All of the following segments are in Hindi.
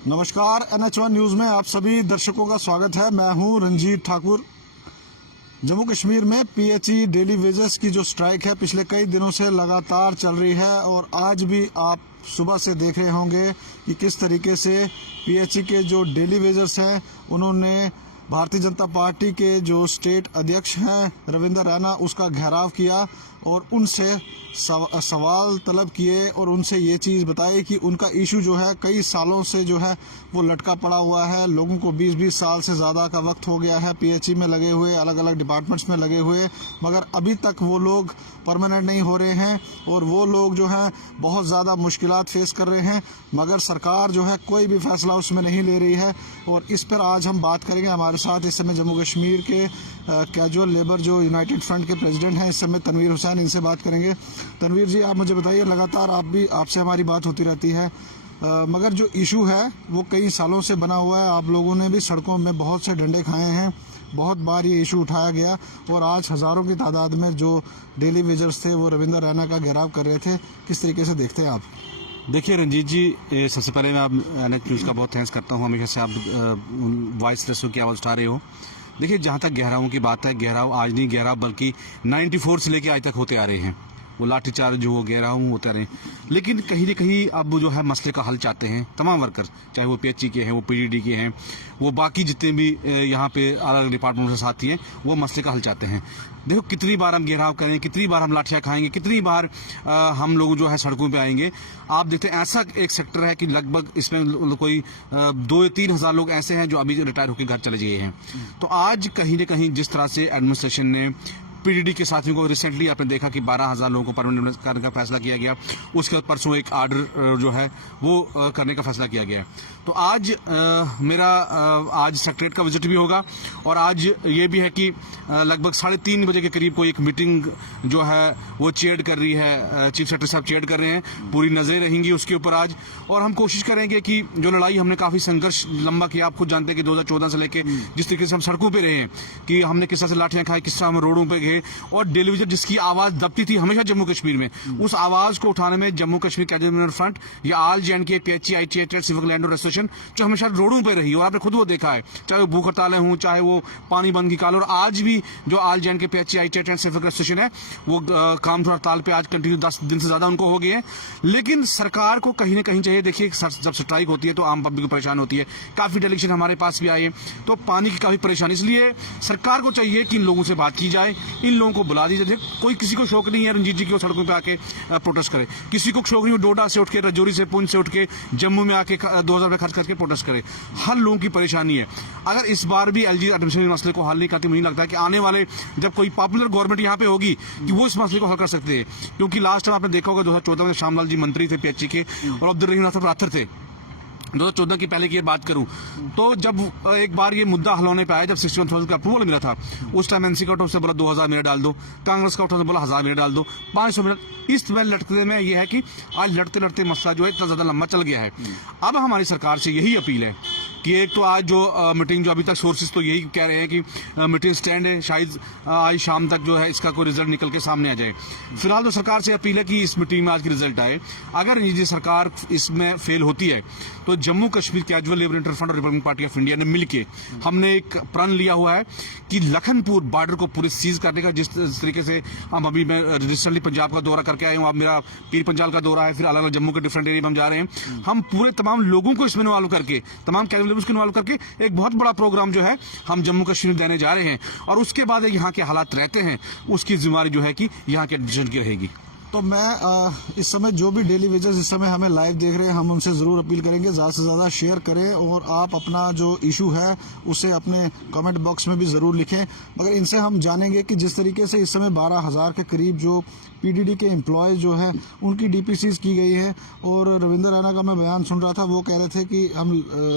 नमस्कार, NH1 न्यूज में आप सभी दर्शकों का स्वागत है। मैं हूं रंजीत ठाकुर। जम्मू कश्मीर में PHE डेली वेजेस की जो स्ट्राइक है पिछले कई दिनों से लगातार चल रही है और आज भी आप सुबह से देख रहे होंगे कि किस तरीके से PHE के जो डेली वेजर्स हैं उन्होंने भारतीय जनता पार्टी के जो स्टेट अध्यक्ष हैं रविंदर रैना उसका घेराव किया और उनसे सवाल तलब किए और उनसे ये चीज़ बताई कि उनका इशू जो है कई सालों से जो है वो लटका पड़ा हुआ है। लोगों को 20-20 साल से ज़्यादा का वक्त हो गया है PHE में लगे हुए, अलग अलग डिपार्टमेंट्स में लगे हुए, मगर अभी तक वो लोग परमानेंट नहीं हो रहे हैं और वो लोग जो है बहुत ज़्यादा मुश्किलात फेस कर रहे हैं, मगर सरकार जो है कोई भी फैसला उसमें नहीं ले रही है। और इस पर आज हम बात करेंगे। हमारे साथ इस समय जम्मू कश्मीर के कैजुअल लेबर जो यूनाइटेड फ्रंट के प्रेसिडेंट हैं इस समय तनवीर हुसैन, इनसे बात करेंगे। तनवीर जी, आप मुझे बताइए, लगातार आपसे हमारी बात होती रहती है, मगर जो इशू है वो कई सालों से बना हुआ है। आप लोगों ने भी सड़कों में बहुत से डंडे खाए हैं, बहुत बार ये इशू उठाया गया और आज हज़ारों की तादाद में जो डेली वेजर्स थे वो रविंदर रैना का घेराव कर रहे थे। किस तरीके से देखते हैं आप? देखिए रंजीत जी, सबसे पहले मैं आप NH न्यूज़ का बहुत थैंक्स करता हूँ। हमेशा से आप वॉइस रेसो की आवाज़ उठा रहे हो। देखिए, जहाँ तक गहरावों की बात है, गहराव आज नहीं, गहराव बल्कि 94 से लेके आज तक होते आ रहे हैं। वो लाठीचार्ज जो वो गहराव होते आ रहे हैं, लेकिन कहीं ना कहीं अब जो है मसले का हल चाहते हैं तमाम वर्कर, चाहे वो PHE के हैं, वो PDD के हैं, वो बाकी जितने भी यहाँ पे अलग डिपार्टमेंट से साथी हैं, वो मसले का हल चाहते हैं। देखो, कितनी बार हम घेराव करें, कितनी बार हम लाठियाँ खाएंगे, कितनी बार हम लोग जो है सड़कों पे आएंगे। आप देखते हैं ऐसा एक सेक्टर है कि लगभग इसमें कोई 2 या 3 हज़ार लोग ऐसे हैं जो अभी रिटायर होकर घर चले गए हैं। तो आज कहीं ना कहीं जिस तरह से एडमिनिस्ट्रेशन ने PDD के साथियों को रिसेंटली आपने देखा कि 12,000 लोगों को परमानेंट करने का फैसला किया गया, उसके बाद परसों एक आर्डर जो है वो करने का फैसला किया गया। तो आज मेरा आज सेक्रेटरीट का विजिट भी होगा और आज ये भी है कि लगभग 3:30 बजे के करीब कोई एक मीटिंग जो है वो चेयर कर रही है, चीफ सेक्रेटरी साहब चेयर कर रहे हैं। पूरी नजरें रहेंगी उसके ऊपर आज, और हम कोशिश करेंगे कि जो लड़ाई हमने काफी संघर्ष लंबा किया, आप खुद जानते हैं कि 2014 से लेके जिस तरीके से हम सड़कों पे रहे हैं, कि हमने किस तरह से लाठियां खाई, किस तरह हम रोडों पे गए, और डेली वेजर जिसकी आवाज दबती थी हमेशा जम्मू कश्मीर में, उस आवाज को उठाने में जम्मू कश्मीर कैजुअल फ्रंट या all JNK PHE ITH civic land association जो हमेशा रोडों पे रही, और आपने खुद वो देखा है, चाहे वो भूख हड़तालें हों, चाहे वो पानी बंद की काल, और आज भी जो all JNK PHE ITH civic association है वो काम हड़ताल पे आज कंटिन्यू 10 दिन से ज्यादा उनको हो गए हैं। लेकिन सरकार को कहीं ना कहीं चाहिए, देखिए जब स्ट्राइक होती है तो आम पब्लिक को परेशान होती है। काफी डेलीगेशन हमारे पास भी आए तो पानी की काफी परेशानी, इसलिए सरकार को चाहिए कि इन लोगों से बात की जाए, इन लोगों को बुला दीजिए। कोई किसी को शौक नहीं है रंजीत जी की वो सड़कों पे आके प्रोटेस्ट करे, किसी को शौक नहीं, डोडा से उठ के, रजौरी से, पुंछ से उठ के जम्मू में आके 2,000 रुपए खर्च करके प्रोटेस्ट करे। हर लोगों की परेशानी है। अगर इस बार भी LG एडमिनिस्ट्रेशन मसले को हल नहीं करती, मुझे लगता है कि आने वाले जब कोई पॉपुलर गवर्नमेंट यहाँ पे होगी कि वो इस मसले को हल कर सकते हैं। क्योंकि लास्ट टाइम आपने देखा होगा 2014 में श्यामलाल जी मंत्री थे PHE के और अब्दुल रहीम नासर राठौर थे। 2014 की पहले की बात करूं तो जब एक बार ये मुद्दा हल होने पे आया, जब 61,000 का अप्रूवल मिला था, उस टाइम NC का उठा, उसने बोला 2,000 मेरा डाल दो, कांग्रेस का उठा ने बोला 1,000 मेरा डाल दो, 500 मेरा। इस में लटकने में ये है कि आज लड़ते लड़ते मसला जो है इतना ज्यादा लंबा चल गया है। अब हमारी सरकार से यही अपील है कि एक तो आज जो मीटिंग, जो अभी तक सोर्सेज तो यही कह रहे हैं कि मीटिंग स्टैंड है, शायद आज शाम तक जो है इसका कोई रिजल्ट निकल के सामने आ जाए। फिलहाल तो सरकार से अपील है कि इस मीटिंग में आज की रिजल्ट आए। अगर ये सरकार इसमें फेल होती है तो जम्मू कश्मीर कैजुअल लेबर इंटरफ्रंट और रिपब्लिकन पार्टी ऑफ इंडिया ने मिलकर हमने एक प्रण लिया हुआ है कि लखनपुर बॉर्डर को पूरी सीज करने का, जिस तरीके से हम अभी मैं रिसेंटली पंजाब का दौरा करके आए हूँ, अब मेरा पीर पंजाल का दौरा है, फिर अलग अलग जम्मू के डिफरेंट एरिया में हम जा रहे हैं। हम पूरे तमाम लोगों को इसमें इन्वॉल्व करके, तमाम कैजुअल लेबर्स को इन्वॉल्व करके एक बहुत बड़ा प्रोग्राम जो है हम जम्मू कश्मीर देने जा रहे हैं, और उसके बाद यहाँ के हालात रहते हैं उसकी जिम्मेदारी जो है कि यहाँ के डिसीजन की रहेगी। तो मैं इस समय जो भी डेली वेजर्स इस समय हमें लाइव देख रहे हैं, हम उनसे ज़रूर अपील करेंगे ज़्यादा से ज़्यादा शेयर करें और आप अपना जो इशू है उसे अपने कमेंट बॉक्स में भी ज़रूर लिखें। मगर इनसे हम जानेंगे कि जिस तरीके से इस समय 12,000 के करीब जो PDD के एम्प्लॉय जो हैं उनकी DPCs की गई है, और रविंदर रैना का मैं बयान सुन रहा था, वो कह रहे थे कि हम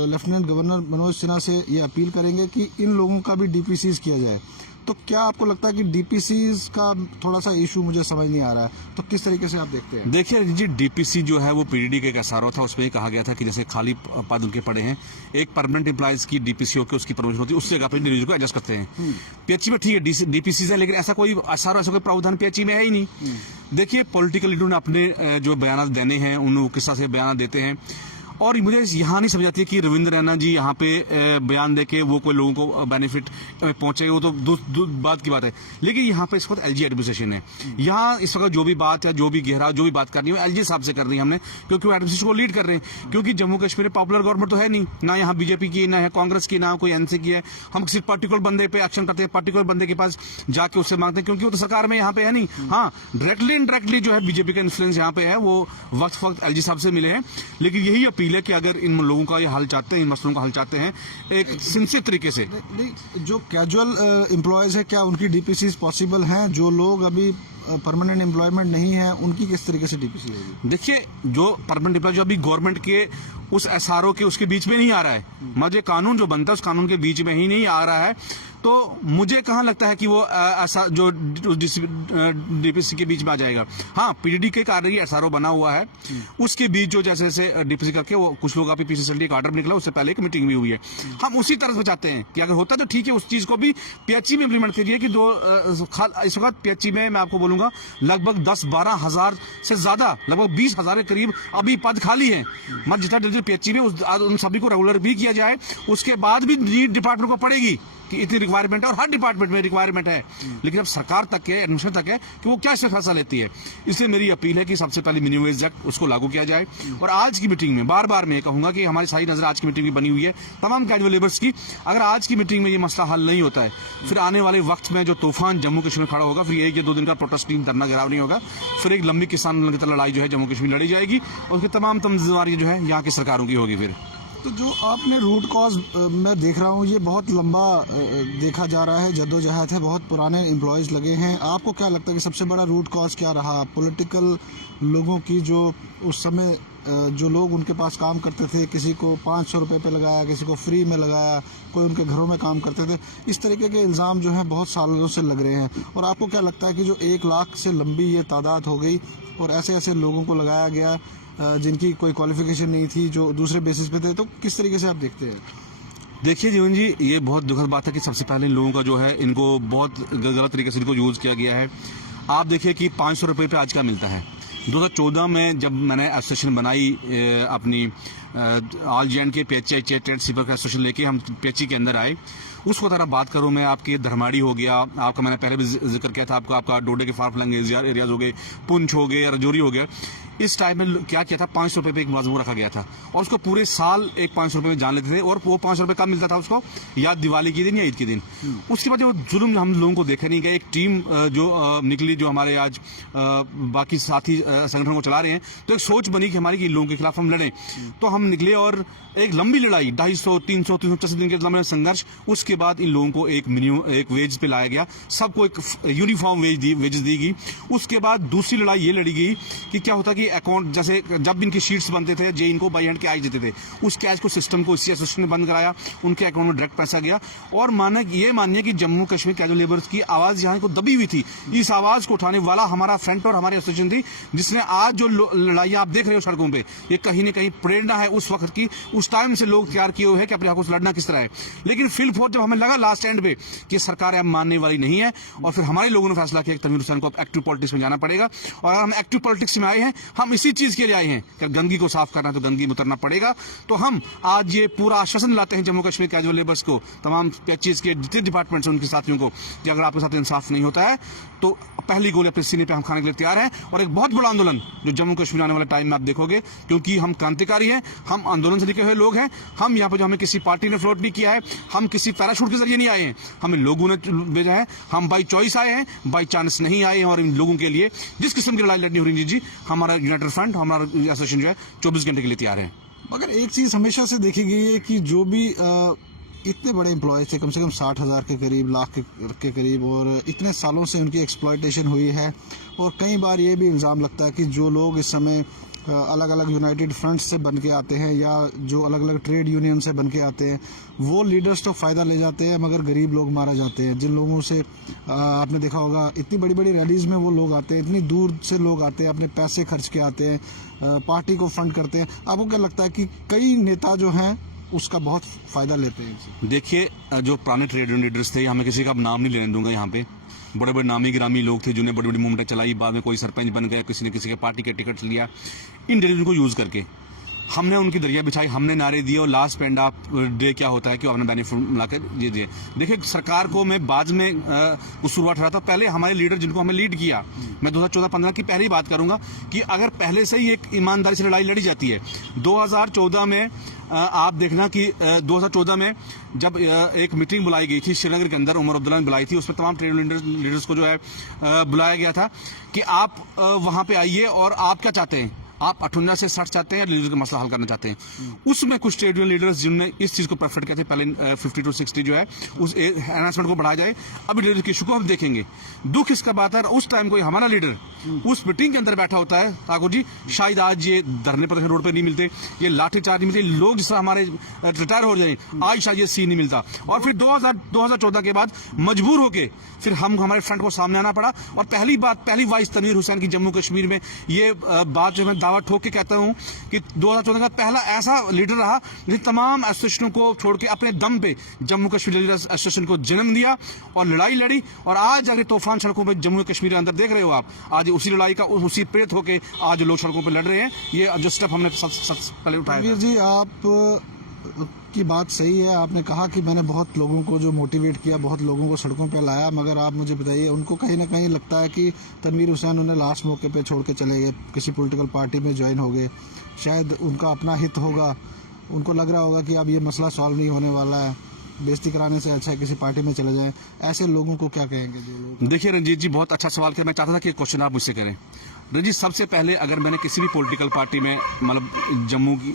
लेफ्टिनेंट गवर्नर मनोज सिन्हा से ये अपील करेंगे कि इन लोगों का भी DPCs किया जाए। तो क्या आपको लगता है कि DPCs का थोड़ा सा इशू मुझे समझ नहीं आ रहा है, तो किस तरीके से आप देखते हैं? देखिए जी, DPC जो है वो PDD का एक एसआरओ था, उसमें कहा गया था कि जैसे खाली पद उनके पड़े हैं, एक परमानेंट एम्प्लॉयज की DPC होकर उसकी प्रमोशन होती है, उससे जगह पर डिवीजन को एडजस्ट करते हैं। PHE में ठीक है DPCs है, लेकिन ऐसा कोई एसआरओ, ऐसा कोई प्रावधान PHE में है ही नहीं। देखिए, पॉलिटिकल लीडर ने अपने जो बयान देने हैं उन किस तरह से बयान देते हैं, और मुझे यहाँ नहीं समझ आती है कि रविंद्र रैना जी यहाँ पे बयान देके वो कोई लोगों को बेनिफिट पहुंचेगा, वो तो बात की बात है। लेकिन यहाँ पे इस वक्त एलजी एडमिनिस्ट्रेशन है, यहाँ इस वक्त जो भी बात है, जो भी गहरा जो भी बात करनी है एलजी साहब से करनी है हमने, क्योंकि वो एडमिनिस्ट्रेशन को लीड कर रहे हैं। क्योंकि जम्मू कश्मीर में पॉपुलर गवर्नमेंट तो है नहीं, ना यहाँ बीजेपी की, ना है कांग्रेस की, ना कोई एनसी की है। हम किसी पर्टिकुलर बंदे पे एक्शन करते हैं, पर्टिकुलर बंदे के पास जाके उससे मांगते हैं, क्योंकि वो तो सरकार में यहाँ पे है नहीं। हाँ, डायरेक्टली इनडायरेक्टली जो है बीजेपी का इन्फ्लुएंस यहाँ पे है, वो वक्त एलजी साहब से मिले हैं। लेकिन यही अपील है कि अगर इन लोगों का ये हल चाहते हैं, इन मसलों का हल चाहते हैं एक सिंसियर तरीके से। नहीं, जो कैजुअल एम्प्लॉयज है, क्या उनकी डीपीसी पॉसिबल हैं? जो लोग अभी परमानेंट एम्प्लॉयमेंट नहीं है, उनकी किस तरीके से डीपीसी होगी? देखिए, जो परमानेंट एम्प्लॉय जो अभी गवर्नमेंट के उस एसआरओ के उसके बीच में नहीं आ रहा है, मतलब कानून जो बनता है उस कानून के बीच में ही नहीं आ रहा है, तो मुझे कहाँ लगता है कि वो ऐसा जो डीपीसी के बीच में आ जाएगा। हाँ, पीडीडी के कारण ही एसआरओ बना हुआ है, उसके बीच जो जैसे जैसे डीपीसी करके वो कुछ लोग अभी पीछे चलने का ऑर्डर निकला, उससे पहले एक मीटिंग भी हुई है। हम उसी तरह से चाहते हैं कि अगर होता तो ठीक है, उस चीज को भी पीएचई में इम्प्लीमेंट कीजिए कि जो इस वक्त पीएचई में मैं आपको बोलूंगा लगभग 10-12 हजार से ज्यादा, लगभग 20 हजार के करीब अभी पद खाली है। मत जितना जल्दी पीएचई में उन सभी को रेगुलर भी किया जाए, उसके बाद भी नीड डिपार्टमेंट को पड़ेगी कि इतनी रिक्वायरमेंट है, और हर डिपार्टमेंट में रिक्वायरमेंट है। लेकिन अब सरकार तक है, एडमिनिस्ट्रेशन तक है कि वो क्या इससे फैसला लेती है। इसलिए मेरी अपील है कि सबसे पहले मिनिमम वेज एक्ट उसको लागू किया जाए। और आज की मीटिंग में बार बार मैं कहूंगा कि हमारी सारी नजर आज की मीटिंग में बनी हुई है तमाम कैजुअल लेबर्स की। अगर आज की मीटिंग में ये मसला हल नहीं होता है, फिर आने वाले वक्त में जो तूफान जम्मू कश्मीर खड़ा होगा, फिर 1 या 2 दिन का प्रोटेस्ट टीम धरना गिराव नहीं होगा, फिर एक लंबी किसान लड़ाई जो है जम्मू कश्मीर लड़ी जाएगी, और उसकी तमाम जिम्मेदारी जो है यहाँ की सरकारों की होगी। फिर तो जो आपने रूट कॉज मैं देख रहा हूँ, ये बहुत लंबा देखा जा रहा है, जद्दोजहद है, बहुत पुराने एम्प्लॉयज़ लगे हैं। आपको क्या लगता है कि सबसे बड़ा रूट कॉज क्या रहा? पॉलिटिकल लोगों की, जो उस समय जो लोग उनके पास काम करते थे, किसी को 500 रुपये पे लगाया, किसी को फ्री में लगाया, कोई उनके घरों में काम करते थे, इस तरीके के इल्ज़ाम जो हैं बहुत सालों से लग रहे हैं। और आपको क्या लगता है कि जो 1 लाख से लंबी ये तादाद हो गई और ऐसे ऐसे लोगों को लगाया गया जिनकी कोई क्वालिफिकेशन नहीं थी, जो दूसरे बेसिस पे थे, तो किस तरीके से आप देखते हैं? देखिए जीवन जी, ये बहुत दुखद बात है कि सबसे पहले इन लोगों का जो है, इनको बहुत गलत तरीके से इनको यूज किया गया है। आप देखिए कि 500 रुपये पे आज क्या मिलता है। 2014 में जब मैंने एसोसिएशन बनाई अपनी ऑल जे एंड के पीएचई ट्रेड सीपर का एसोसिएशन लेके हम पीएचई के अंदर आए, उसको तरह बात करूं मैं, आपकी धर्माड़ी हो गया, आपका मैंने पहले भी जिक्र किया था, आपका डोडे के फार फ्लंग एरियाज हो गए, पुंछ हो गए, रजौरी हो गया। इस टाइम में क्या किया था, 500 रुपये पे एक मुलाजम रखा गया था, और उसको पूरे साल एक 500 रुपये में जान लेते थे। और वो 500 रुपये कब मिलता था उसको, या दिवाली के दिन या ईद के दिन। उसके बाद जो जुल्म हम लोगों को देखा नहीं गया, एक टीम जो निकली, जो हमारे आज बाकी साथी संगठन को चला रहे हैं, तो एक सोच बनी कि हमारी, कि लोगों के खिलाफ हम लड़ें। तो हम निकले और एक लंबी लड़ाई, 250, 300, 350 दिन के लंबे संघर्ष, उसके बाद इन लोगों को एक मिनिमम एक वेज पे लाया गया, सबको एक यूनिफॉर्म वेजेस दी गई। उसके बाद दूसरी लड़ाई ये लड़ी गई कि क्या होता कि अकाउंट, जैसे जब इनके शीट्स बनते थे, जे इनको बाई हैंड कैश देते थे, उस कैश को सिस्टम को इसी एसोसिएशन ने बंद कराया, उनके अकाउंट में डायरेक्ट पैसा गया। और मानिए कि जम्मू कश्मीर कैजुअल लेबर्स की आवाज यहाँ को दबी हुई थी, इस आवाज को उठाने वाला हमारा फ्रंट और हमारी एसोसिएशन थी, जिसने आज जो लड़ाइयां आप देख रहे हो सड़कों पे, ये कहीं न कहीं प्रेरणा है उस वक्त की, उस टाइम से लोग तैयार किए हुए हैं कि अपने हकों से लड़ना किस तरह है। लेकिन फिल फोर जब हमें लगा लास्ट एंड पे कि सरकार अब मानने वाली नहीं है, और फिर हमारे लोगों ने फैसला किया कि तनवीर हुसैन को अब एक्टिव पॉलिटिक्स में जाना पड़ेगा। और हम एक्टिव पॉलिटिक्स में आए हैं, हम इसी चीज के लिए आए हैं कि गंदगी को साफ करना है तो गंदगी में उतरना पड़ेगा। तो हम आज ये पूरा आश्वासन लाते हैं जम्मू कश्मीर कैजुअल लेबर्स को, तमाम पीएचईज के जितने डिपार्टमेंट्स हैं उनके साथियों को, कि अगर आपके साथ इंसाफ नहीं होता है तो पहली गोली अपने सीने पे हम खाने के लिए तैयार हैं। और एक बहुत बड़ा आंदोलन जो जम्मू कश्मीर आने वाले टाइम में आप देखोगे, क्योंकि हम क्रांतिकारी हैं, हम आंदोलन से निकले हुए लोग हैं। हम यहाँ पे जो हमें किसी पार्टी ने फ्लोट नहीं किया है, हम किसी पैराशूट के जरिए नहीं आए हैं, हमें लोगों ने भेजा है, हम बाई चॉइस आए हैं, बाई चांस नहीं आए हैं। और इन लोगों के लिए जिस किस्म की लड़ाई लड़नी हो रही जी, हमारा यूनाइटेड फ्रंट, हमारा एसोसिएशन जो है 24 घंटे के लिए तैयार है। मगर एक चीज हमेशा से देखी गई है कि जो भी इतने बड़े एम्प्लॉयज थे, कम से कम 60,000 के करीब, लाख के करीब, और इतने सालों से उनकी एक्सप्लॉयटेशन हुई है। और कई बार ये भी इल्ज़ाम लगता है कि जो लोग इस समय अलग अलग यूनाइटेड फ्रंट्स से बन के आते हैं, या जो अलग अलग ट्रेड यूनियन से बन के आते हैं, वो लीडर्स तो फ़ायदा ले जाते हैं, मगर गरीब लोग मारा जाते हैं। जिन लोगों से आपने देखा होगा, इतनी बड़ी बड़ी रैलीज़ में वो लोग आते हैं, इतनी दूर से लोग आते हैं, अपने पैसे खर्च के आते हैं, पार्टी को फंड करते हैं। आपको क्या लगता है कि कई नेता जो हैं उसका बहुत फ़ायदा लेते हैं? देखिए, जो पुराने ट्रेड यूनियन लीडर्स थे, मैं किसी का नाम नहीं लेने दूंगा यहाँ पे, बड़े बड़े नामी गिरामी लोग थे जिन्हें बड़ी बड़ी मूवमेंटें चलाई, बाद में कोई सरपंच बन गए, किसी ने किसी के पार्टी के टिकट लिया इन डेलीवेशन को यूज़ करके। हमने उनकी दरिया बिछाई, हमने नारे दिए और लास्ट पे एंड ऑफ डे क्या होता है कि अपने बेनिफिट मिलाकर ये दिए। देखिए सरकार को मैं बाद में उस शुरुआत रहा था, पहले हमारे लीडर जिनको हमें लीड किया, मैं 2014-15 की पहले ही बात करूंगा कि अगर पहले से ही एक ईमानदारी से लड़ाई लड़ी जाती है। 2014 में आप देखना कि 2014 में जब एक मीटिंग बुलाई गई थी श्रीनगर के अंदर, उमर अब्दुल्ला ने बुलाई थी, उसमें तमाम ट्रेड लीडर्स को जो है बुलाया गया था कि आप वहां पे आइए और आप क्या चाहते हैं, आप 58 से 60 चाहते हैं या लीडर का मसला हल करना चाहते हैं। उसमें कुछ ट्रेड यूनियन लीडर्स जिन्होंने इस चीज को प्रेफर किया था, पहले 50 to 60 जो है उस एनाउंसमेंट को बढ़ाया जाए। अभी लीडर की इशू को हम देखेंगे। दुख इसका बात है उस टाइम कोई हमारा लीडर उस मीटिंग के अंदर बैठा होता है, ठाकुर जी शायद आज ये धरने पर रोड पे नहीं मिलते, ये लाठीचार्ज नहीं मिलते, लोग जिस तरह हमारे रिटायर हो जाए, आज शायद ये सीन नहीं मिलता। और फिर 2014 के बाद मजबूर होके फिर हम हमारे फ्रंट को सामने आना पड़ा। और पहली वाइस तनवीर हुसैन की जम्मू कश्मीर में ये बात जो मैं दावा ठोक के कहता हूं कि 2014 का पहला ऐसा लीडर रहा जिसने तमाम एसोसिएशनों को छोड़ के अपने दम पे जम्मू कश्मीर लीडर्स एसोसिएशन को जन्म दिया और लड़ाई लड़ी। और आज अगर तूफान सड़कों पर जम्मू कश्मीर के अंदर देख रहे हो आप, आज उसी लड़ाई का उसी प्रेरित होकर आज लोग सड़कों पर लड़ रहे हैं। ये जो स्टेप हमने पहले उठाया। जी आप की बात सही है, आपने कहा कि मैंने बहुत लोगों को जो मोटिवेट किया, बहुत लोगों को सड़कों पे लाया, मगर आप मुझे बताइए उनको कहीं ना कहीं लगता है कि तनवीर हुसैन उन्हें लास्ट मौके पे छोड़ के चले गए, किसी पॉलिटिकल पार्टी में ज्वाइन हो गए, शायद उनका अपना हित होगा, उनको लग रहा होगा कि अब ये मसला सॉल्व नहीं होने वाला है, बेइज्जती कराने से अच्छा है किसी पार्टी में चले जाएं। ऐसे लोगों को क्या कहेंगे जो लोग? देखिए रंजीत जी, बहुत अच्छा सवाल किया। मैं चाहता था कि क्वेश्चन आप मुझसे करें। रंजीत, सबसे पहले अगर मैंने किसी भी पॉलिटिकल पार्टी में मतलब जम्मू की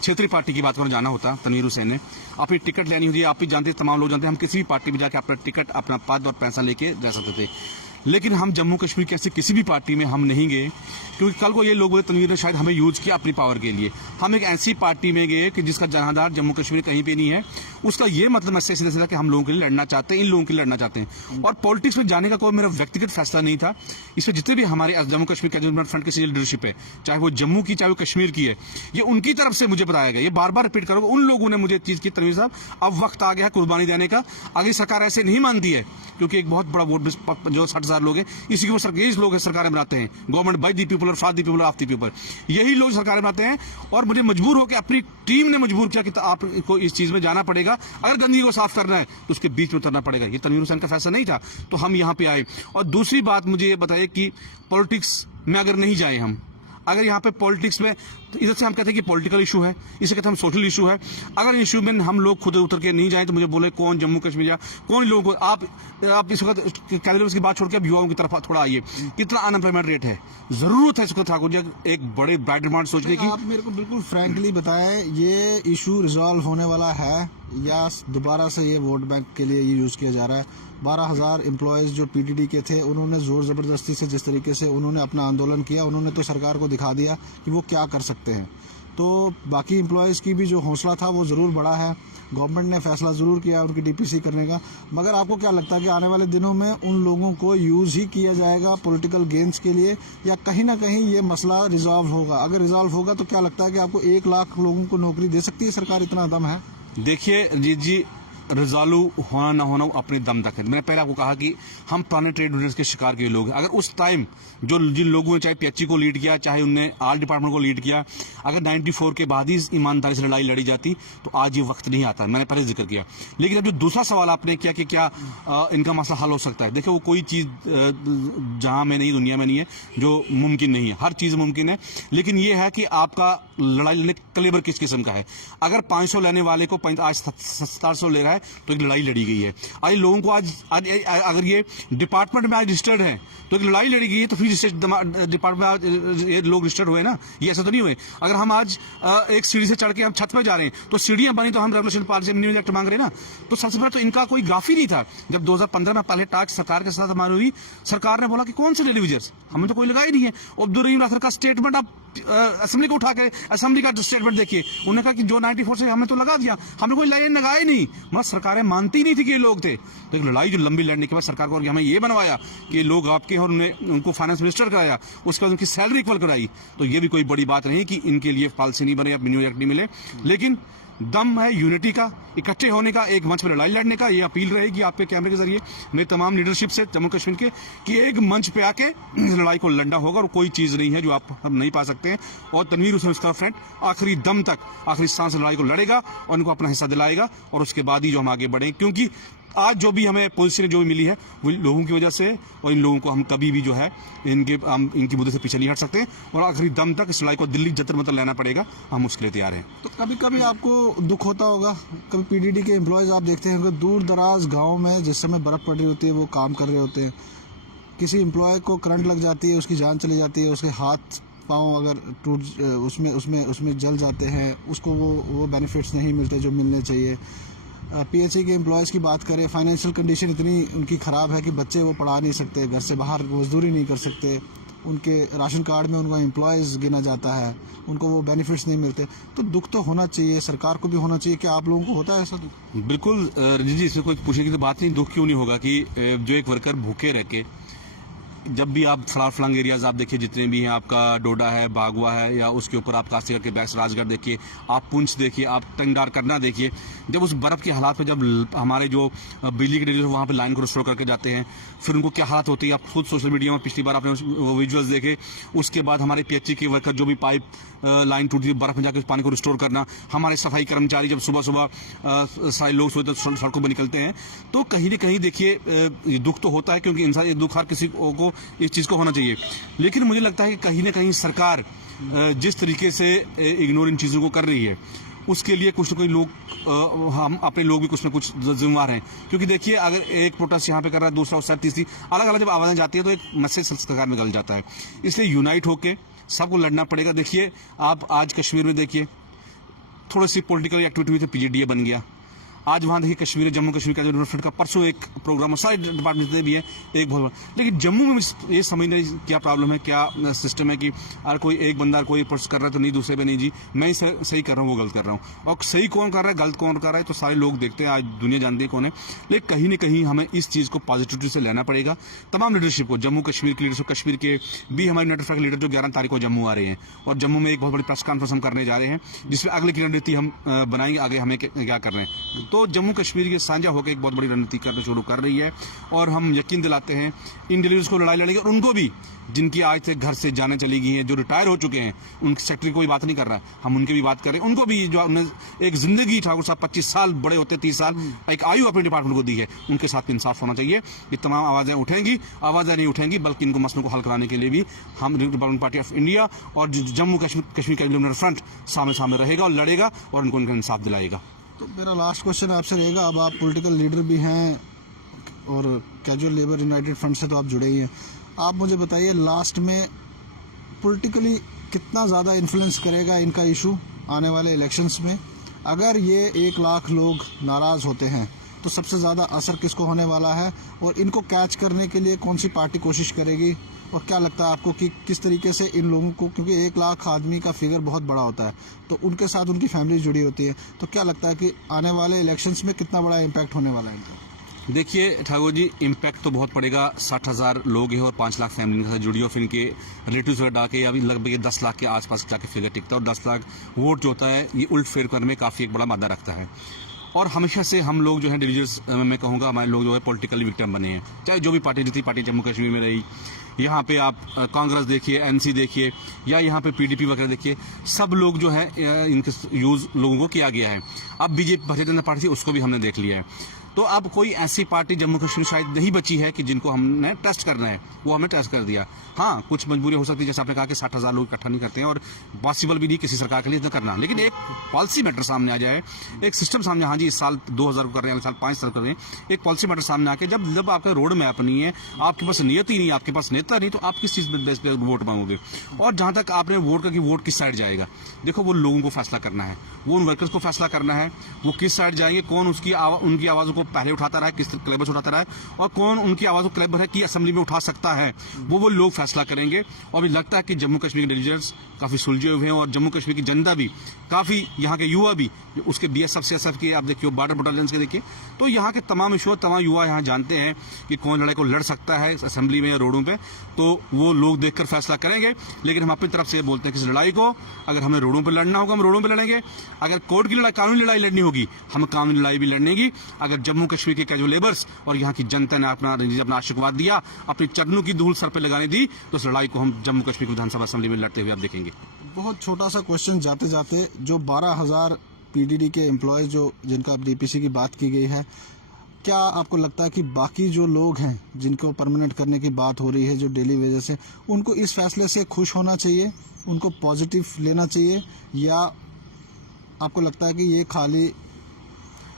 क्षेत्रीय पार्टी की बात करने जाना होता, तनवीर हुसैन ने अपनी टिकट लेनी होती है, आप भी जानते, तमाम लोग जानते हैं, हम किसी भी पार्टी में जाके अपना टिकट, अपना पद और पैसा लेके जा सकते थे। लेकिन हम जम्मू कश्मीर के ऐसे किसी भी पार्टी में हम नहीं गए, क्योंकि कल को ये लोग तनवीर ने शायद हमें यूज किया अपनी पावर के लिए। हम एक ऐसी पार्टी में गए कि जिसका जनाधार जम्मू कश्मीर कहीं पे नहीं है। उसका ये मतलब मैसेज सीधा सीधा कि हम लोगों के लिए लड़ना चाहते हैं, इन लोगों के लिए लड़ना चाहते हैं। और पॉलिटिक्स में जाने का कोई मेरा व्यक्तिगत फैसला नहीं था। इसमें जितने भी हमारे जम्मू कश्मीर कैबिनेट फ्रंट की सीनियर लीडरशिप है, चाहे वो जम्मू की चाहे वो कश्मीर की है, ये उनकी तरफ से मुझे बताया गया, ये बार बार रिपीट करूंगा, उन लोगों ने मुझे चीज की, तनवीर साहब अब वक्त आ गया है कुर्बानी देने का। अगर सरकार ऐसे नहीं मानती है, क्योंकि एक बहुत बड़ा वोट जो 60,000 लोग हैं, इसी के ऊपर यही लोग सरकारें बनाते हैं, गवर्नमेंट बाय दी पीपल और for the people of the people, यही लोग सरकारें बनाते हैं। और मुझे मजबूर होकर अपनी टीम ने मजबूर किया कि आपको इस चीज में जाना पड़ेगा, अगर गंदगी को साफ करना है तो उसके बीच में उतरना पड़ेगा। ये तनवीर हुसैन का फैसला नहीं था, तो हम यहाँ पे आए। और दूसरी बात मुझे ये बताइए कि पॉलिटिक्स में अगर नहीं जाए हम, अगर यहाँ पे पॉलिटिक्स में, तो इधर से हम कहते हैं कि पॉलिटिकल इशू है, इसे कहते हैं हम सोशल इशू है। अगर इशू में हम लोग खुद उतर के नहीं जाए तो मुझे बोले कौन जम्मू कश्मीर जा, कौन लोगों को आप इस वक्त कैबिनेट की बात छोड़ के अब युवाओं की तरफ थोड़ा आइए। कितना अनएम्प्लॉयमेंट रेट है, जरूरत है इसको ठाकुर जी एक बड़े ब्राइट डिमांड सोचने की। आप मेरे को बिल्कुल फ्रैंकली बताएं, ये इशू रिजॉल्व होने वाला है या दोबारा से ये वोट बैंक के लिए ये यूज किया जा रहा है? 12,000 एम्प्लॉयज जो पीटीडी के थे, उन्होंने जोर जबरदस्ती से जिस तरीके से उन्होंने अपना आंदोलन किया, उन्होंने तो सरकार को दिखा दिया कि वो क्या कर सकते हैं। तो बाकी एम्प्लॉयज की भी जो हौसला था वो जरूर बढ़ा है, गवर्नमेंट ने फैसला जरूर किया उनकी डीपीसी करने का। मगर आपको क्या लगता है कि आने वाले दिनों में उन लोगों को यूज ही किया जाएगा पॉलिटिकल गेन्स के लिए, या कहीं ना कहीं ये मसला रिजॉल्व होगा? अगर रिजॉल्व होगा तो क्या लगता है कि आपको 1 लाख लोगों को नौकरी दे सकती है सरकार, इतना दम है? देखिए रंजीत जी, रिजॉल्व होना ना होना अपने दम तक है। मैंने पहले आपको कहा कि हम पुराने ट्रेड यूनियंस के शिकार के लोग, अगर उस टाइम जिन लोगों ने चाहे पीएचई को लीड किया, चाहे उनने आल डिपार्टमेंट को लीड किया, अगर 94 के बाद ही ईमानदारी से लड़ाई लड़ी जाती तो आज ये वक्त नहीं आता। मैंने पहले जिक्र किया। लेकिन अब जो दूसरा सवाल आपने किया कि क्या इनका मसला हल हो सकता है, देखिए वो कोई चीज जहां में नहीं, दुनिया में नहीं है जो मुमकिन नहीं है, हर चीज मुमकिन है। लेकिन ये है कि आपका लड़ाई लड़ने कलेबर किस किस्म का है। अगर 500 लेने वाले को आज 700 ले रहा है तो एक लड़ाई लड़ी गई है। आज लोगों को आज अगर ये डिपार्टमेंट में आज रजिस्टर्ड है तो एक लड़ाई लड़ी गई है, तो फिर डिपार्टमेंट में ये लोग रजिस्टर्ड हुए ना, ये ऐसा तो नहीं हुए। अगर हम आज एक सीढ़ी से चढ़ के हम छत पे जा रहे हैं तो सीढ़ियां बनी तो हम रेगुलेशन पार्टी से मिनिमम एक्ट मांग रहे हैं ना। तो सबसे पहले तो इनका कोई ग्राफ ही नहीं था। जब 2015 में पहले टास्क सरकार के साथ हमारी हुई, सरकार ने बोला कि कौन से टेलीविजन, हमने तो कोई लगा ही नहीं है। अब्दुल रहीम नासर का स्टेटमेंट आप असेंबली को उठा के असेंबली का स्टेटमेंट देखिए, उन्होंने कहा कि जो 94 से हमें तो लगा दिया, हमने कोई लाइन लगाया ही नहीं। मतलब सरकारें मानती नहीं थी कि ये लोग थे। तो एक लड़ाई जो लंबी लड़ने के बाद सरकार को हमें ये बनवाया कि लोग आपके, और उनको फाइनेंस मिनिस्टर कराया, उसके बाद उनकी सैलरी इक्वल कराई। तो ये भी कोई बड़ी बात नहीं कि इनके लिए पॉलिसी नहीं बने या मिनिमम एक्ट नहीं मिले। लेकिन दम है यूनिटी का, इकट्ठे होने का, एक मंच पर लड़ाई लड़ने का। ये अपील रहेगी आपके कैमरे के जरिए मेरी तमाम लीडरशिप से जम्मू कश्मीर के कि एक मंच पे आके लड़ाई को लड़ना होगा और कोई चीज़ नहीं है जो आप हम नहीं पा सकते हैं। और तनवीर हुसैन उसका फ्रेंड आखिरी दम तक, आखिरी सांस लड़ाई को लड़ेगा और उनको अपना हिस्सा दिलाएगा और उसके बाद ही जो हम आगे बढ़ेंगे, क्योंकि आज जो भी हमें पोजीशन जो भी मिली है वो लोगों की वजह से है और इन लोगों को हम कभी भी जो है इनकी मुद्दे से पीछे नहीं हट सकते और आखिरी दम तक इस लड़ाई को दिल्ली जतर मतल लेना पड़ेगा। हम उसके लिए तैयार हैं। तो कभी कभी आपको दुख होता होगा, कभी पीडीडी के एम्प्लॉयज आप देखते हैं दूर दराज गाँव में जिस समय बर्फ़ पड़ रही होती है वो काम कर रहे होते हैं, किसी एम्प्लॉय को करंट लग जाती है, उसकी जान चली जाती है, उसके हाथ पाँव अगर टूट उसमें जल जाते हैं, उसको वो बेनिफिट्स नहीं मिलते जो मिलने चाहिए। पीएचई के एम्प्लॉयज़ की बात करें, फाइनेंशियल कंडीशन इतनी उनकी ख़राब है कि बच्चे वो पढ़ा नहीं सकते, घर से बाहर मजदूरी नहीं कर सकते, उनके राशन कार्ड में उनको एम्प्लॉयज़ गिना जाता है, उनको वो बेनिफिट्स नहीं मिलते। तो दुख तो होना चाहिए, सरकार को भी होना चाहिए। क्या आप लोगों को होता है ऐसा दुख? बिल्कुल रंजीत जी, इसमें कोई पूछने की तो बात नहीं। दुख क्यों नहीं होगा कि जो एक वर्कर भूखे रह के, जब भी आप फलांग एरियाज आप देखिए जितने भी हैं, आपका डोडा है, बागवा है, या उसके ऊपर आप कासीगढ़ के बैस राजगढ़ देखिए, आप पुंछ देखिए, आप टंगडार करना देखिए, जब उस बर्फ़ के हालात पे जब हमारे जो बिजली के डेली वहाँ पे लाइन को रिस्टोर करके जाते हैं, फिर उनको क्या हालत होती है आप खुद सोशल मीडिया में पिछली बार आपने विजुअल्स देखे। उसके बाद हमारे पीएचई के वर्कर जो भी पाइप लाइन टूटी थी, बर्फ़ में जाकर उस पानी को रिस्टोर करना, हमारे सफाई कर्मचारी जब सुबह सुबह सारे लोग सुबह सड़कों पर निकलते हैं, तो कहीं ना कहीं देखिए दुख तो होता है, क्योंकि इंसान एक दुख हर किसी को इस चीज़ को होना चाहिए। लेकिन मुझे लगता है कि कहीं ना कहीं सरकार जिस तरीके से इग्नोर इन चीज़ों को कर रही है, उसके लिए कुछ ना कुछ लोग, हम अपने लोग भी कुछ ना कुछ जिम्मेवार हैं। क्योंकि देखिए, अगर एक प्रोटेस्ट यहाँ पे कर रहा है, दूसरा उससे तीसरी अलग अलग जब आवाज़ें जाती है तो एक मैसेज सरकार में गल जाता है। इसलिए यूनाइट होके सबको लड़ना पड़ेगा। देखिए, आप आज कश्मीर में देखिए थोड़ी सी पॉलिटिकल एक्टिविटी हुई तो पीजेडीए बन गया। आज वहाँ देखिए कश्मीर, जम्मू कश्मीर का जो डेवलपमेंट का परसों एक प्रोग्राम, सारे डिपार्टमेंट जितने भी है एक बहुत बड़ा। लेकिन जम्मू में ये समझ नहीं क्या प्रॉब्लम है, क्या सिस्टम है कि अगर कोई एक बंदा कोई प्रोटेस्ट कर रहा है तो नहीं दूसरे पे नहीं जी मैं ही सही कर रहा हूँ, वो गलत कर रहा हूँ। और सही कौन कर रहा है, गलत कौन कर रहा है, तो सारे लोग देखते हैं, आज दुनिया जानती है कौन है। लेकिन कहीं ना कहीं हमें इस चीज़ को पॉजिटिविटी से लेना पड़ेगा। तमाम लीडरशिप को, जम्मू कश्मीर की लीडरशिप, कश्मीर के भी हमारे नेटवर्क लीडर जो 11 तारीख को जम्मू आ रहे हैं और जम्मू में एक बहुत बड़ी प्रेस कॉन्फ्रेंस हम करने जा रहे हैं, जिसमें अगली की रणनीति हम बनाएंगे, आगे हमें क्या करना है। तो जम्मू कश्मीर ये साझा होकर एक बहुत बड़ी रणनीति करना शुरू कर रही है और हम यकीन दिलाते हैं इन डिलीवर्स को लड़ाई लड़ेंगे। और उनको भी जिनकी आज तक घर से जाने चली गई हैं, जो रिटायर हो चुके हैं, उन सेक्रेटरी को भी बात नहीं कर रहा है, हम उनकी भी बात कर रहे हैं। उनको भी जो एक जिंदगी ठाकुर साहब 25 साल बड़े होते, 30 साल एक आयु अपने डिपार्टमेंट को दी है, उनके साथ इंसाफ होना चाहिए। ये तमाम आवाज़ें उठेंगी, आवाज़ें नहीं उठेंगी, बल्कि इनको मसलों को हल कराने के लिए भी हम रिपब्लिकन पार्टी ऑफ इंडिया और जम्मू कश्मीर का डेवलपमेंट फ्रंट सामने रहेगा और लड़ेगा और उनको उनका इंसाफ दिलाएगा। तो मेरा लास्ट क्वेश्चन आपसे रहेगा, अब आप पॉलिटिकल लीडर भी हैं और कैजुअल लेबर यूनाइटेड फ्रंट से तो आप जुड़े ही हैं, आप मुझे बताइए लास्ट में पॉलिटिकली कितना ज़्यादा इन्फ्लुएंस करेगा इनका इशू आने वाले इलेक्शंस में? अगर ये 1 लाख लोग नाराज़ होते हैं तो सबसे ज़्यादा असर किसको होने वाला है और इनको कैच करने के लिए कौन सी पार्टी कोशिश करेगी? और क्या लगता है आपको कि किस तरीके से इन लोगों को, क्योंकि 1 लाख आदमी का फिगर बहुत बड़ा होता है, तो उनके साथ उनकी फैमिली जुड़ी होती है, तो क्या लगता है कि आने वाले इलेक्शंस में कितना बड़ा इम्पैक्ट होने वाला है इनका? देखिए ठाकुर जी, इम्पैक्ट तो बहुत पड़ेगा। 60,000 लोग हैं और 5 लाख फैमिली के साथ जुड़ी, और फिर इनके रिलेटिव्स डाल के अभी लगभग 10 लाख के आसपास जाके फिगर टिकता है। और 10 लाख वोट जो होता है ये उल्ट फेर करने में काफ़ी एक बड़ा मादा रखता है। और हमेशा से हम लोग जो है डिविजन्स, मैं कहूँगा हमारे लोग जो है पॉलिटिकल विक्टिम बने हैं, चाहे जो भी पार्टी जितनी पार्टी जम्मू कश्मीर में रही। यहाँ पे आप कांग्रेस देखिए, एनसी देखिए, या यहाँ पे पीडीपी वगैरह देखिए, सब लोग जो है इनके यूज़ लोगों को किया गया है। अब बीजेपी भारतीय जनता पार्टी उसको भी हमने देख लिया है। तो अब कोई ऐसी पार्टी जम्मू कश्मीर शायद नहीं बची है कि जिनको हमने टेस्ट करना है, वो हमें टेस्ट कर दिया। हाँ, कुछ मजबूरी हो सकती है, जैसे आपने कहा कि 60,000 लोग इकट्ठा नहीं करते हैं और पॉसिबल भी नहीं किसी सरकार के लिए इतना करना। लेकिन एक पॉलिसी मैटर सामने आ जाए, एक सिस्टम सामने, हाँ जी इस साल 2,000 कर रहे हैं, अगले साल 5,000 कर रहे हैं, एक पॉलिसी मैटर सामने आके जब आपका रोड मैप नहीं है, आपके पास नियत ही नहीं, आपके पास नेता नहीं, तो आप किस चीज़ पे वोट मांगोगे? और जहाँ तक आपने वोट का कि वोट किस साइड जाएगा, देखो वो लोगों को फैसला करना है, वो उन वर्कर्स को फैसला करना है, वो किस साइड जाएंगे, कौन उनकी आवाज़ों को पहले उठाता रहा है, किस क्लेबर उठाता रहा है, और कौन उनकी आवाज़ को क्लेबर है कि असेंबली में उठा सकता है, वो लोग फैसला करेंगे। और मुझे लगता है कि जम्मू कश्मीर के डिलीजर्स काफ़ी सुलझे हुए हैं और जम्मू कश्मीर की जनता भी काफ़ी, यहाँ के युवा भी, उसके बीएसएफ सीएसएफ के आप देखिए, बॉर्डर बटालियंस के देखिए, तो यहाँ के तमाम इशू, तमाम युवा यहाँ जानते हैं कि कौन लड़ाई को लड़ सकता है असेंबली में या रोडों पे। तो वो लोग देखकर फैसला करेंगे। लेकिन हम अपनी तरफ से ये बोलते हैं कि इस लड़ाई को अगर हमें रोडों पर लड़ना होगा हम रोडों पर लड़ेंगे, अगर कोर्ट की लड़ाई कानूनी लड़ाई लड़नी होगी हम कानूनी लड़ाई भी लड़नेगी। अगर जम्मू कश्मीर के कैजुअल लेबर्स और यहाँ की जनता ने अपना आशीर्वाद दिया, अपनी चरणों की धूल सर पर लगाने दी, तो इस लड़ाई को हम जम्मू कश्मीर विधानसभा असेंबली में लड़ते हुए आप देखेंगे। बहुत छोटा सा क्वेश्चन जाते जाते, जो 12,000 पीडीडी के एम्प्लॉयज जो जिनका डीपीसी की बात की गई है, क्या आपको लगता है कि बाकी जो लोग हैं जिनको परमानेंट करने की बात हो रही है, जो डेली वेजेस है, उनको इस फैसले से खुश होना चाहिए, उनको पॉजिटिव लेना चाहिए, या आपको लगता है कि ये खाली?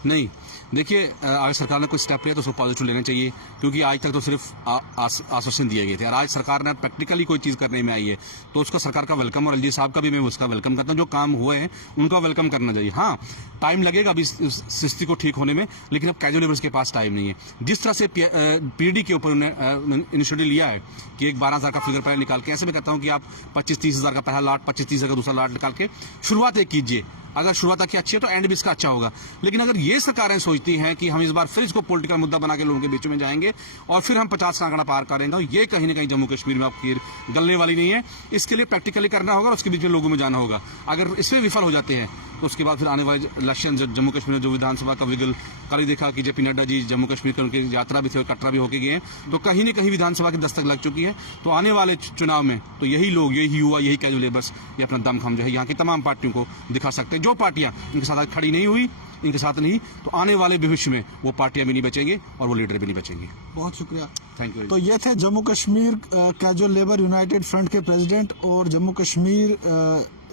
नहीं, देखिए अगर सरकार ने कोई स्टेप लिया तो उसको पॉजिटिव लेना चाहिए, क्योंकि आज तक तो सिर्फ आश्वासन दिए गए थे और आज सरकार ने प्रैक्टिकली कोई चीज़ करने में आई है तो उसका सरकार का वेलकम, और एलजी साहब का भी मैं उसका वेलकम करता हूं। जो काम हुए हैं उनका वेलकम करना चाहिए। हाँ, टाइम लगेगा अभी स्थिति को ठीक होने में, लेकिन अब कैजुअल लेबर्स के पास टाइम नहीं है। जिस तरह से पीडी के ऊपर उन्होंने इनिशिएटिव लिया है कि एक 12,000 का फिगर पहले निकाल के, ऐसे मैं कहता हूँ कि आप 25-30 हज़ार का पहला लाट, 25-30 हज़ार का दूसरा लाट निकाल के शुरुआत एक कीजिए। अगर शुरुआत की अच्छी है तो एंड भी इसका अच्छा होगा। लेकिन अगर ये सरकारें सोचती हैं कि हम इस बार फिर इसको पॉलिटिकल मुद्दा बना के लोगों के बीच में जाएंगे और फिर हम 50 का आंकड़ा पार करेंगे, ये कहीं ना कहीं जम्मू कश्मीर में आपकी गलने वाली नहीं है। इसके लिए प्रैक्टिकली करना होगा और उसके बीच में लोगों में जाना होगा। अगर इसमें विफल हो जाते हैं तो उसके बाद फिर आने वाले इलेक्शन जम्मू कश्मीर में जो विधानसभा का विगल, कल ही देखा कि जेपी नड्डा जी जम्मू कश्मीर के उनकी यात्रा भी थी और कटरा भी होके गए हैं, तो कहीं न कहीं विधानसभा की दस्तक लग चुकी है। तो आने वाले चुनाव में तो यही लोग, यही युवा, यही कैजुअल लेबर्स ये अपना दमखम जो है यहाँ की तमाम पार्टियों को दिखा सकते हैं। जो पार्टियां इनके साथ खड़ी नहीं हुई, इनके साथ नहीं, तो आने वाले भविष्य में वो पार्टियां भी नहीं बचेंगे और वो लीडर भी नहीं बचेंगे। बहुत शुक्रिया, थैंक यू। तो ये थे Jammu Kashmir casual labour United front के प्रेसिडेंट, और जम्मू कश्मीर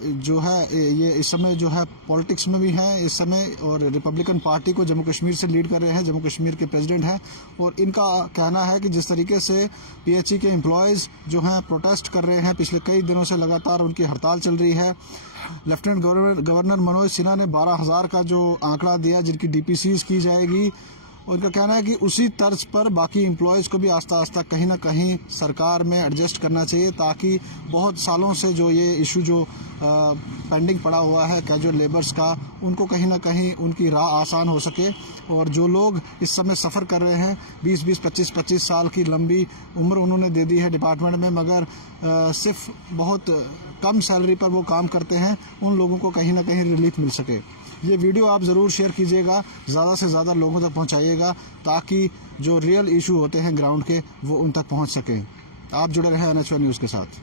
जो है ये इस समय जो है पॉलिटिक्स में भी है इस समय, और रिपब्लिकन पार्टी को जम्मू कश्मीर से लीड कर रहे हैं, जम्मू कश्मीर के प्रेसिडेंट हैं। और इनका कहना है कि जिस तरीके से पीएचई के एम्प्लॉयज़ जो हैं प्रोटेस्ट कर रहे हैं, पिछले कई दिनों से लगातार उनकी हड़ताल चल रही है। लेफ्टिनेंट गवर्नर मनोज सिन्हा ने 12,000 का जो आंकड़ा दिया जिनकी डीपीसीज की जाएगी, उनका कहना है कि उसी तर्ज पर बाकी एम्प्लॉयज़ को भी आस्ता आस्ता कहीं ना कहीं सरकार में एडजस्ट करना चाहिए, ताकि बहुत सालों से जो ये इशू जो पेंडिंग पड़ा हुआ है कैजुअल लेबर्स का, उनको कहीं ना कहीं उनकी राह आसान हो सके। और जो लोग इस समय सफ़र कर रहे हैं, 20-20, 25-25 साल की लंबी उम्र उन्होंने दे दी है डिपार्टमेंट में, मगर सिर्फ बहुत कम सैलरी पर वो काम करते हैं, उन लोगों को कहीं ना कहीं रिलीफ मिल सके। ये वीडियो आप ज़रूर शेयर कीजिएगा, ज़्यादा से ज़्यादा लोगों तक पहुंचाइएगा, ताकि जो रियल इशू होते हैं ग्राउंड के वो उन तक पहुंच सकें। आप जुड़े रहें NH1 न्यूज़ के साथ।